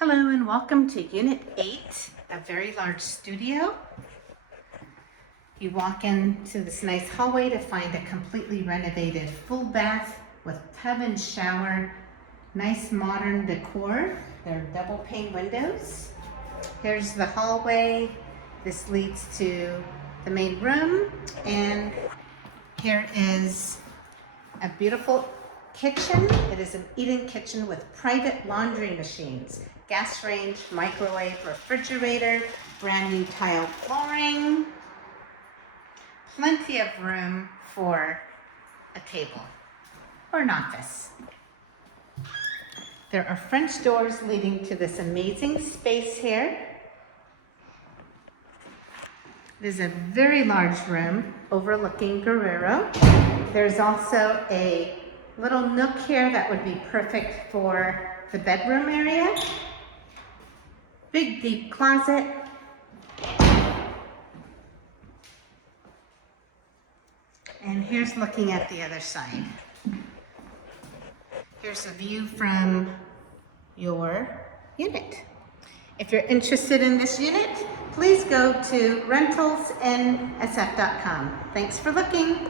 Hello and welcome to Unit 8, a very large studio. You walk into this nice hallway to find a completely renovated full bath with tub and shower, nice modern decor. There are double pane windows. Here's the hallway. This leads to the main room, and here is a beautiful kitchen. It is an eat-in kitchen with private laundry machines, gas range, microwave, refrigerator, brand new tile flooring, plenty of room for a table or an office. There are French doors leading to this amazing space here. It is a very large room overlooking Guerrero. There's also a little nook here that would be perfect for the bedroom area. Big deep closet. And here's looking at the other side. Here's a view from your unit. If you're interested in this unit, please go to rentalsnsf.com. Thanks for looking.